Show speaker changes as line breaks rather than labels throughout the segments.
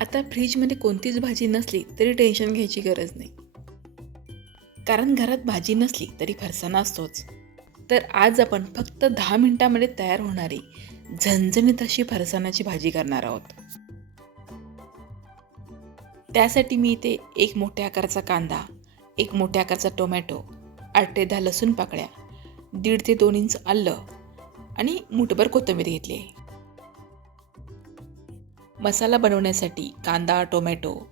आता फ्रीजमध्ये कोणतीच भाजी नसली तरी टेन्शन घ्यायची गरज नाही. कारण घरात भाजी नसली तरी फरसाना असतोच. तर आज आपण फक्त दहा मिनिटांमध्ये तयार होणारी झणझणीत अशी फरसाणाची भाजी करणार आहोत. त्यासाठी मी इथे एक मोठ्या आकाराचा कांदा एक मोठ्या आकाराचा टोमॅटो आठ ते दहा लसूण पाकळ्या दीड ते दोन इंच आलं आणि मुठभर कोथिंबीर घेतली. आहे मसाला बनवण्यासाठी कांदा टोमॅटो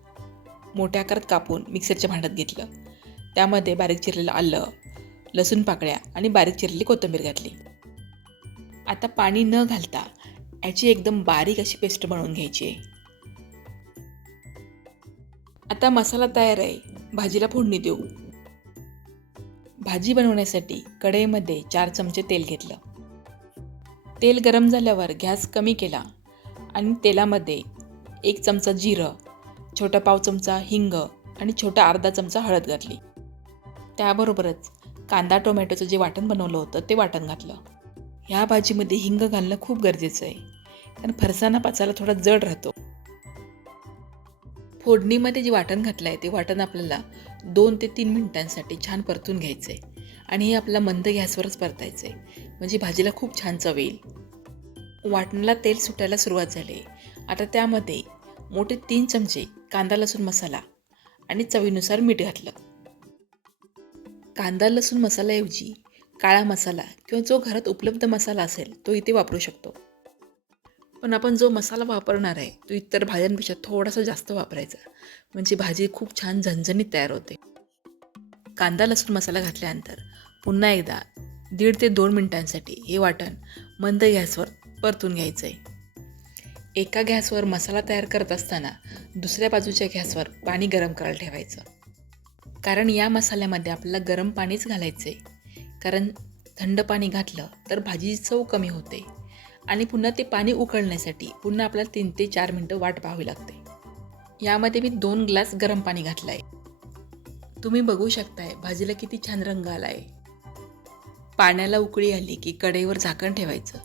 मोठ्या आकारात कापून मिक्सरच्या भांड्यात घेतलं. त्यामध्ये बारीक चिरलेलं आलं लसूण पाकळ्या आणि बारीक चिरलेली कोथिंबीर घातली. आता पाणी न घालता याची एकदम बारीक अशी पेस्ट बनवून घ्यायची. आहे आता मसाला तयार आहे भाजीला फोडणी देऊ. भाजी बनवण्यासाठी कढईमध्ये चार चमचे तेल घेतलं. तेल गरम झाल्यावर गॅस कमी केला आणि तेलामध्ये एक चमचा जिरं छोटा पाव चमचा हिंग आणि छोटा अर्धा चमचा हळद घातली. त्याबरोबरच कांदा टोमॅटोचं जे वाटण बनवलं होतं ते वाटण घातलं. ह्या भाजीमध्ये हिंग घालणं खूप गरजेचं आहे कारण फरसाणा पाचायला थोडा जड राहतो. फोडणीमध्ये जे वाटण घातलं आहे ते वाटण आपल्याला दोन ते तीन मिनिटांसाठी छान परतून घ्यायचं आहे आणि हे आपला मंद गॅसवरच परतायचं आहे. म्हणजे भाजीला खूप छान चव येईल. वाटणाला तेल सुटायला सुरुवात झाली आता त्यामध्ये मोठे तीन चमचे कांदा लसूण मसाला आणि चवीनुसार मीठ घातलं. कांदा लसूण मसाल्याऐवजी काळा मसाला किंवा जो घरात उपलब्ध मसाला असेल तो इथे वापरू शकतो. पण आपण जो मसाला वापरणार आहे तो इतर भाज्यांपेक्षा थोडासा जास्त वापरायचा. म्हणजे भाजी खूप छान झणझणीत तयार होते. कांदा लसूण मसाला घातल्यानंतर पुन्हा एकदा दीड ते दोन मिनिटांसाठी हे वाटण मंद गॅसवर परतून घ्यायचं आहे एका गॅसवर मसाला तयार करत असताना दुसऱ्या बाजूच्या गॅसवर पाणी गरम करायला ठेवायचं. कारण या मसाल्यामध्ये आपल्याला गरम पाणीच घालायचं आहे कारण थंड पाणी घातलं तर भाजीची चव कमी होते आणि पुन्हा ते पाणी उकळण्यासाठी पुन्हा आपल्याला तीन ते चार मिनटं वाट पाहावी लागते. यामध्ये मी दोन ग्लास गरम पाणी घातलं आहे तुम्ही बघू शकताय भाजीला किती छान रंग आला आहे पाण्याला उकळी आली की कढईवर झाकण ठेवायचं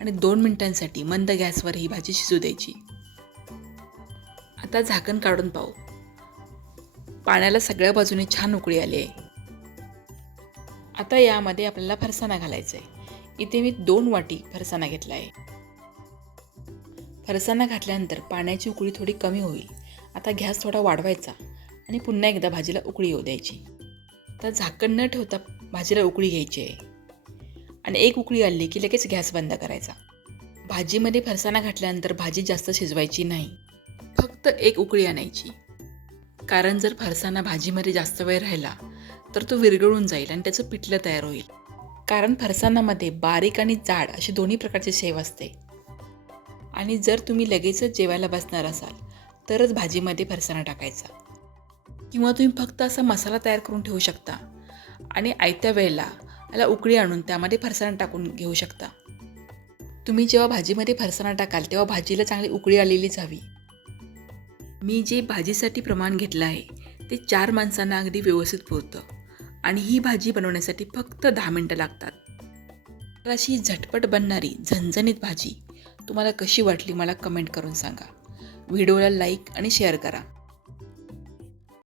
आणि दोन मिनिटांसाठी मंद गॅसवर ही भाजी शिजू द्यायची. आता झाकण काढून पाहू. पाण्याला सगळ्या बाजूने छान उकळी आली आहे. आता यामध्ये आपल्याला फरसाणा घालायचा आहे इथे मी दोन वाटी फरसाणा घेतला आहे फरसाणा घातल्यानंतर पाण्याची उकळी थोडी कमी होईल. आता गॅस थोडा वाढवायचा. आणि पुन्हा एकदा भाजीला उकळी येऊ द्यायची. तर झाकण न ठेवता भाजीला उकळी घ्यायची आहे. आणि एक उकळी आली की लगेच गॅस बंद करायचा. भाजीमध्ये फरसाणा घातल्यानंतर भाजी जास्त शिजवायची नाही. फक्त एक उकळी आणायची. कारण जर फरसाणा भाजीमध्ये जास्त वेळ राहिला तर तो विरघळून जाईल आणि त्याचं पिठलं तयार होईल. कारण फरसाणामध्ये बारीक आणि जाड असे दोन्ही प्रकारचे शेव असते. आणि जर तुम्ही लगेचच जेवायला बसणार असाल तरच भाजीमध्ये फरसाणा टाकायचा. किंवा तुम्ही फक्त असा मसाला तयार करून ठेवू शकता. आणि आयत्या वेळेला याला उकळी आणून त्यामध्ये फरसाणा टाकून घेऊ शकता. तुम्ही जेव्हा भाजीमध्ये फरसाणा टाकाल तेव्हा भाजीला चांगली उकळी आलेलीच हवी मी जे भाजीसाठी प्रमाण घेतलं आहे ते चार माणसांना अगदी व्यवस्थित पुरतं. आणि ही भाजी बनवण्यासाठी फक्त दहा मिनटं लागतात. तर अशी झटपट बनणारी झणझणीत भाजी तुम्हाला कशी वाटली मला कमेंट करून सांगा. व्हिडिओला लाईक आणि शेअर करा.